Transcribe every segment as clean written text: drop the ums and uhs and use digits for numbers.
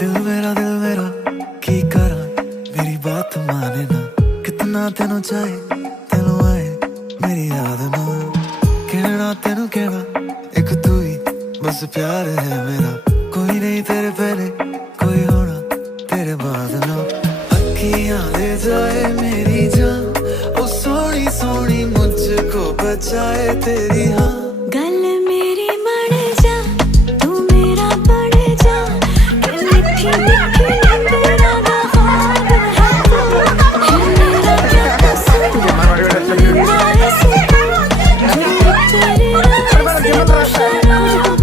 दिल मेरा की करा मेरी बात माने ना कितना तेनू चाहे तेनू आए मेरी याद ना कहना तेनू कहना एक तू ही बस प्यार है मेरा कोई नहीं तेरे पहले कोई होना तेरे बाद ना अखियां ले जाए मेरी जान ओ सोनी सोनी मुझको बचाए तेरी हाँ गल मेरी मर जा तू मेरा पड़ जा कि मिठी मिठी निंदरा दा ख्वाब है तू है मेरा क्या कसूर ना ऐसे तू जो तेरी राह से वो शराब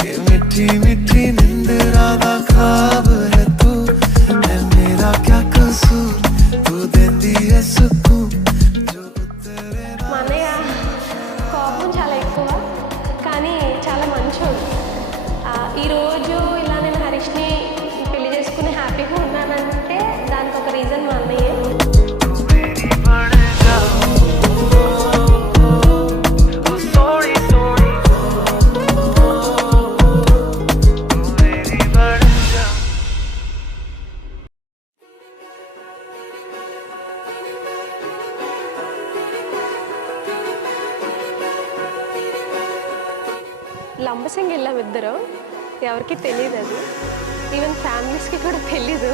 है मिठी मिठी निंदरा दा ख्वाब है तू है मेरा क्या कसूर तू देती है सुकून जो तेरे మా అన్నయ్య కోపం చాలా ఎక్కువ కానీ చాలా మంచోడు. ఈరోజు ఇలా నేను హరీష్ని పెళ్లి చేసుకుని హ్యాపీగా ఉన్నానంటే దానికి ఒక రీజన్ మా అన్నయ్యే. मेरी बन जा ओ सोनी सोनी तू मेरी बन जा లంబసింగి వెళ్ళాం ఇద్దరు, ఎవరికి తెలియదు అది, ఈవెన్ ఫ్యామిలీస్కి కూడా తెలీదు.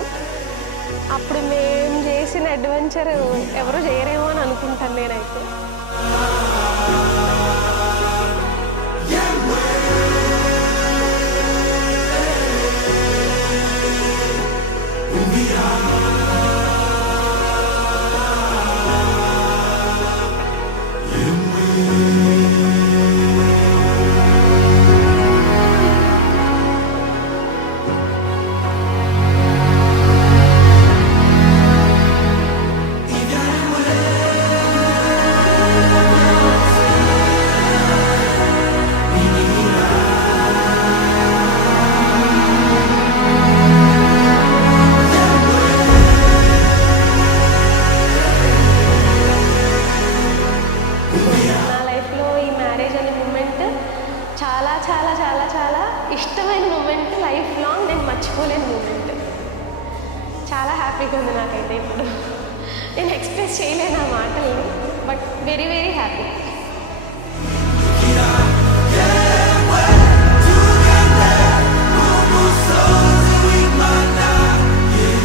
అప్పుడు మేము చేసిన అడ్వెంచర్ ఎవరు చేయరేమో అని అనుకుంటాను నేనైతే. నా లైఫ్లో ఈ మ్యారేజ్ అనే మూమెంట్ చాలా చాలా చాలా చాలా ఇష్టమైన మూమెంట్, లైఫ్ లాంగ్ నేను మర్చిపోలేని మూమెంట్. చాలా హ్యాపీగా ఉంది నాకైతే ఇప్పుడు. నేను ఎక్స్ప్రెస్ చేయలేను ఆ మాటల్ని, బట్ వెరీ వెరీ హ్యాపీ.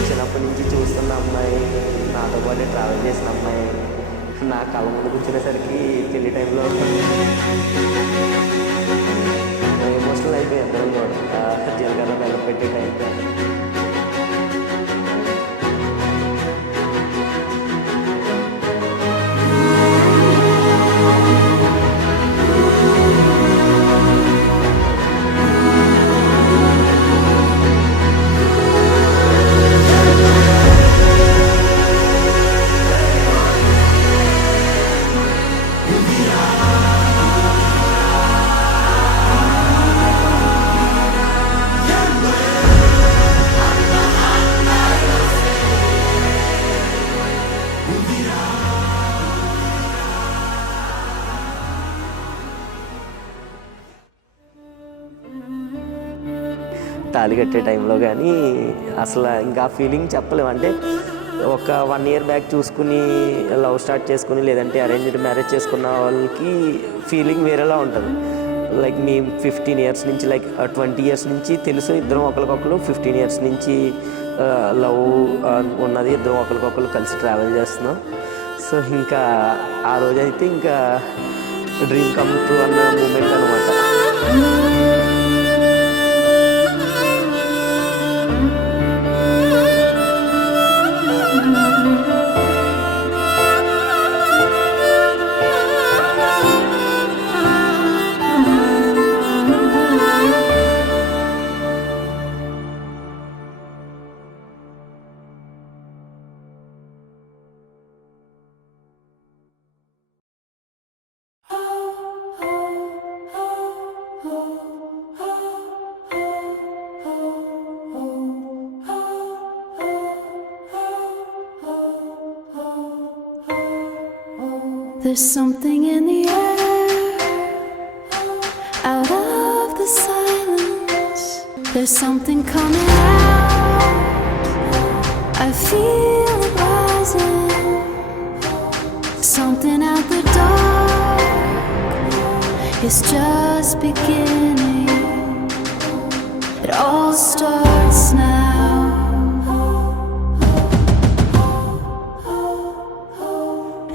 చిన్నప్పటి నుంచి చూస్తున్న అమ్మాయి, నాతో పాటు ట్రావెల్ చేసిన అమ్మాయి నా కళ్ళ ముందు కూర్చునేసరికి పెళ్లి టైంలో ఎమోషనల్ అయిపోయి అందరం కూడా జీలకర్ర బెల్లం పెట్టే టైంలో. తాళి కట్టే టైంలో కానీ అసలు ఇంకా ఫీలింగ్ చెప్పలేము. అంటే ఒక 1 year బ్యాక్ చూసుకుని లవ్ స్టార్ట్ చేసుకుని లేదంటే అరేంజ్డ్ మ్యారేజ్ చేసుకున్న వాళ్ళకి ఫీలింగ్ వేరేలా ఉంటుంది. లైక్ మేము 15 years నుంచి, లైక్ 20 years నుంచి తెలుసు ఇద్దరం ఒకరికొకరు. 15 years నుంచి లవ్ ఉన్నది, ఇద్దరం ఒకరికొకరు కలిసి ట్రావెల్ చేస్తున్నాం. సో ఇంకా ఆ రోజైతే ఇంకా డ్రీమ్ కమ్ ట్రూ అన్న మూమెంట్ అనమాట. There's something in the air There's something coming out. I feel it rising. Something out the dark is just beginning. It all starts now.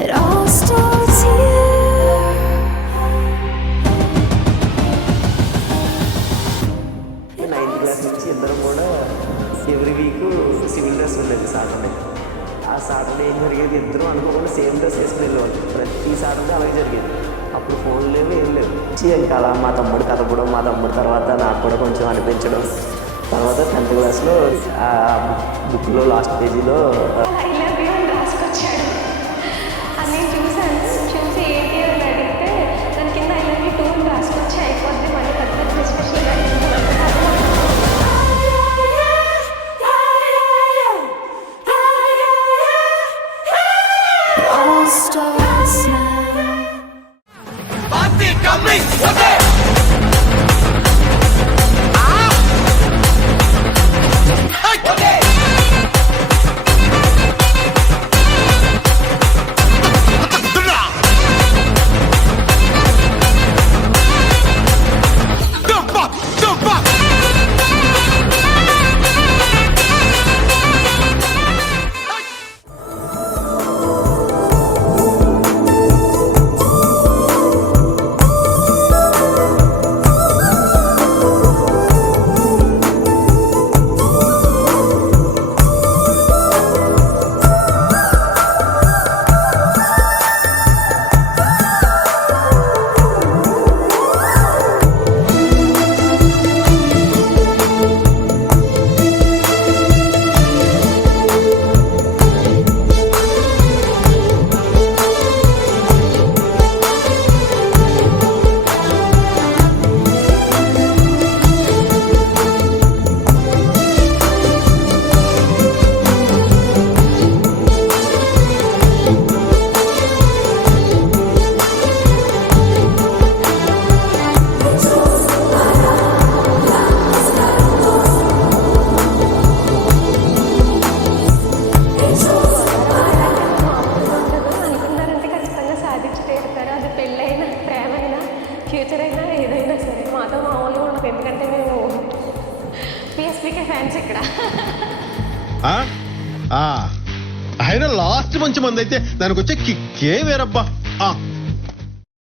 It all starts here. Ninth class నుంచి ఇద్దరం కూడా every week civil dress ఉండేది సాటర్డే. ఆ సాటర్డే ఏం జరిగేది, ఇద్దరం అనుకోకుండా same dress వేసుకుని వెళ్ళేవాళ్ళు. ప్రతి సాటర్డే అలాగే జరిగేది. అప్పుడు ఫోన్ లేవు, ఏం లేవు. ఇంకా అలా మా తమ్ముడు కలపడం, మా తమ్ముడు తర్వాత నాకు కూడా కొంచెం అనిపించడం. తర్వాత 10th క్లాస్లో ఆ బుక్లో లాస్ట్ పేజీలో ఐ లవ్ యూ అని రాసుకొచ్చాడు. అది నేను చూశాను. చూసి ఏంటి అని అడిగితే దాని కింద ఐ లవ్ యూ 2 అని రాసుకొచ్చి అయిపోద్ది, మళ్ళీ పెద్ద పెద్ద స్పెషల్గా It all starts now. అనుకున్నారంటే ఖచ్చితంగా సాధించి తీరుతారు. అది పెళ్ళైనా, ప్రేమైనా, ఫ్యూచర్ అయినా, ఏదైనా సరే మాతో మామూలుగా ఉండదు. ఎందుకంటే మేము పిఎస్పీకే ఫ్యాన్స్ ఇక్కడ. అయినా లాస్ట్ మంచి మంది అయితే దానికి వచ్చే కిక్కే వేరబ్బా.